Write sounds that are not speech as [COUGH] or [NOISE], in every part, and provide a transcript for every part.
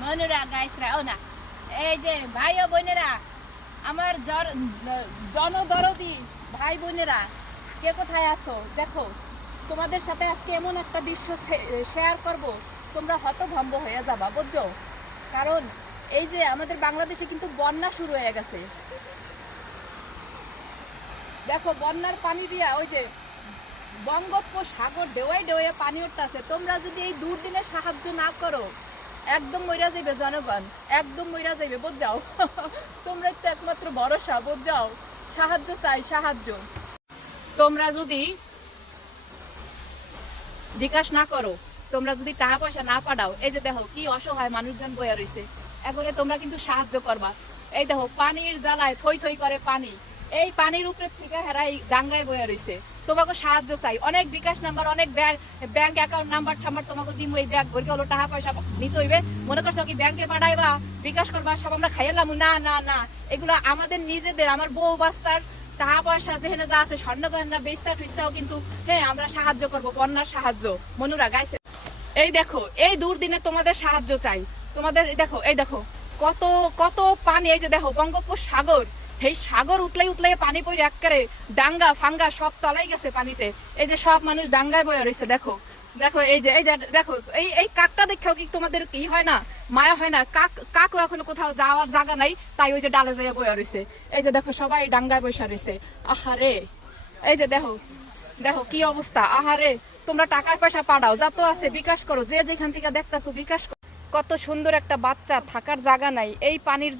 মনুরা গাইসরা ও না এই যে ভাই ও বোনেরা আমার জন জনদরদি ভাই বোনেরা কে কোথায় আছো দেখো তোমাদের সাথে আজকে এমন একটা দৃশ্য শেয়ার করব তোমরা হতভম্ব হয়ে যাবা বুঝছ কারণ এই যে আমাদের বাংলাদেশে কিন্তু বন্যা শুরু হয়ে গেছে দেখো বন্যার পানি দিয়া ওই যে বঙ্গোপসাগর দেওয়াই দেওয়াই পানি উঠতেছে। তোমরা যদি এই দুর্দিনের সাহায্য না করো, একদম মইরা যাইবে জনগণ, একদম মইরা যাইবে বুঝাও [LAUGHS] তোমরা তো একমাত্র ভরসা বুঝাও সাহায্য চাই, সাহায্য। তোমরা যদি বিকাশ না করো, তোমরা যদি টাকা পয়সা না পাঠাও, এই যে দেখো কি অসহায় মানুষজন বয়ে রয়েছে এগুলো তোমরা কিন্তু সাহায্য করবা। এই দেখো, পানির জ্বালায় থই থই করে পানি। এই পানির উপরে থেকে হেরাই ডাঙ্গায় বয়ে রয়েছে তোমাকে সাহায্য চাই। অনেক বিকাশ নাম্বার, অনেক ব্যাংক ব্যাংক অ্যাকাউন্ট নাম্বার টাম্বার তোমাকে দিম, এই ব্যাংক ভরে হলো টাকা পয়সা নিতে হইবে। মনে করছ কি ব্যাংকে পাঠাইবা, বিকাশ করবা, সব আমরা খাইলাম না না না। এগুলো আমাদের নিজেদের, আমার বউ, বাচ্চার টাকা পয়সা যেখানে যা আছে, স্বর্ণ গয়না বেচতা টুইস্তাও কিন্তু হ্যাঁ আমরা সাহায্য করব, বন্যার সাহায্য। মনুরা গাইছে এই দেখো, এই দুর্দিনে তোমাদের সাহায্য চাই। তোমাদের দেখো, এই দেখো, কত কত পানি, এই যে দেখো, বঙ্গোপসাগর। এই সাগর উতলাই উতলাই পানি পড়ে একবারে ডাঙ্গা, ফাঙ্গা সব তলাই গেছে পানিতে। এই যে সব মানুষ ডাঙ্গায় বয়ে রয়েছে দেখো। দেখো, এই যে এই যে, দেখো, এই এই কাকটা দেখেও কি তোমাদের কি হয় না, মায়া হয় না? কাক, কাকও এখন কোথাও যাওয়ার জায়গা নাই, তাই ওই যে ডালে যাইয়া বয়ে রয়েছে এই যে দেখো, সবাই ডাঙ্গায় বসে রয়েছে আহারে! এই যে দেখো দেখো কি অবস্থা। আহারে! তোমরা টাকার পয়সা পাঠাও যা তো আছে, বিকাশ করো। যে যেখান থেকে দেখতাছো, বিকাশ। কত সুন্দর একটা বাচ্চা থাকার জায়গা নাই, এই পানির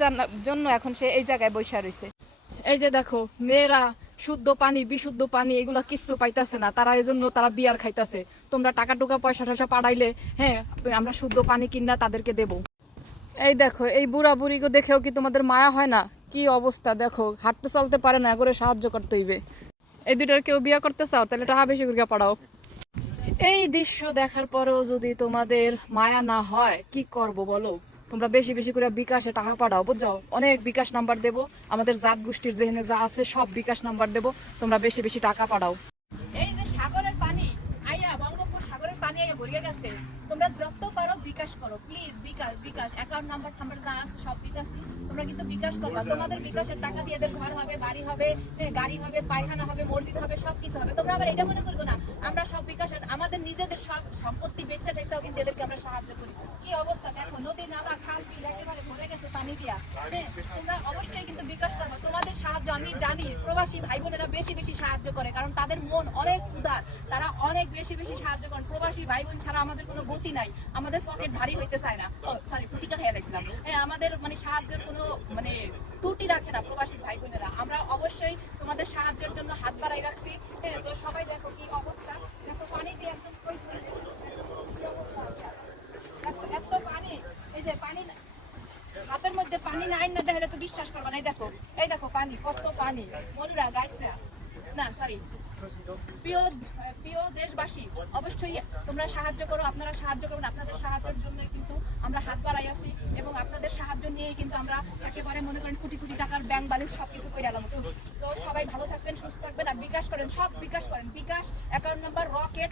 জন্য এখন সে এই জায়গায় বসে রয়েছে এই যে দেখো, মেয়েরা শুদ্ধ পানি, বিশুদ্ধ পানি, এগুলা কিচ্ছু পাইতাছে না, তারা এই জন্য তারা বিয়ার খাইতাছে। তোমরা টাকা টুকা পয়সা টয়সা পাড়াইলে হ্যাঁ আমরা শুদ্ধ পানি কিনা তাদেরকে দেব। এই দেখো, এই বুড়া বুড়িকে দেখেও কি তোমাদের মায়া হয় না? কি অবস্থা, দেখো, হাঁটতে চলতে পারে না করে সাহায্য করতে হইবে। এই দুইটার কেউ বিয়া করতে চাও, তাহলে টাকা বেশি করে পাঠাও এই দৃশ্য দেখার পরেও যদি তোমাদের মায়া না হয়, কি করব বলো? তোমরা বেশি বেশি করে বিকাশে টাকা পাঠাও, বুঝছ? অনেক বিকাশ নাম্বার দেবো, আমাদের জাত গোষ্ঠীর যেখানে যা আছে সব বিকাশ নাম্বার দেবো, তোমরা বেশি বেশি টাকা পাঠাও। এই যে সাগরের পানি আইয়া বঙ্গোপসাগরের পানি আইয়া ভরিয়ে গেছে। তোমরা যত পারো বিকাশ করো please bKash bKash. Account number টাম্বার যা আছে সব দিতেছি। তোমরা কিন্তু বিকাশ করবা। তোমাদের বিকাশের টাকা দিয়ে এদের ঘর হবে, বাড়ি হবে গাড়ি হবে, পায়খানা হবে, মসজিদ হবে, সবকিছু হবে। তোমরা আবার এটা মনে করব না আমরা সব বিকাশের আমাদের নিজেদের সব সম্পত্তি বেচা টেচাও কিন্তু এদেরকে আমরা সাহায্য করি। কি অবস্থা? দেখো, নদী, নালা, খাল, বিল একেবারে ভরে গেছে পানি দিয়া। হ্যাঁ তোমরা অবশ্যই কিন্তু বিকাশ করবা। তোমাদের সাহায্য আমি জানি, প্রবাসী ভাই বোনেরা বেশি বেশি সাহায্য করে, কারণ তাদের মন অনেক উদার। তারা অনেক বেশি বেশি সাহায্য করে প্রবাসী ভাই বোন ছাড়া আমাদের কোনো গতি নাই। আমাদের পকেট ভারী হইতে চায় না। ও সরি ফুটিকা খেয়ে গেছিলাম হ্যাঁ আমাদের মানে সাহায্যের কোনো মানে ত্রুটি রাখে না প্রবাসী ভাই বোনেরা আমরা অবশ্যই তোমাদের সাহায্যের জন্য হাত বাড়াই রাখছি। হ্যাঁ তো সবাই দেখো কি অবস্থা দেখো পানি দিয়ে একদম কই ধরে গেছে। কি অবস্থা? দেখো, এত পানি এই যে পানি না- হাতের মধ্যে না দেখলে তো বিশ্বাস করবে না, এই দেখো এই দেখো পানি, কত পানি। মনুরা গাইসরা না সরি তোমরা সাহায্য করো, আপনারা সাহায্য করবেন, আপনাদের সাহায্যের জন্য কিন্তু আমরা হাত বাড়াই এবং আপনাদের সাহায্য নিয়েই কিন্তু আমরা একেবারে মনে করেন কোটি কোটি টাকার ব্যাংক ব্যালেন্স সব কিছু তো সবাই ভালো থাকবেন, সুস্থ থাকবেন, আর বিকাশ করেন, সব বিকাশ করেন। বিকাশ অ্যাকাউন্ট নাম্বার, রকেট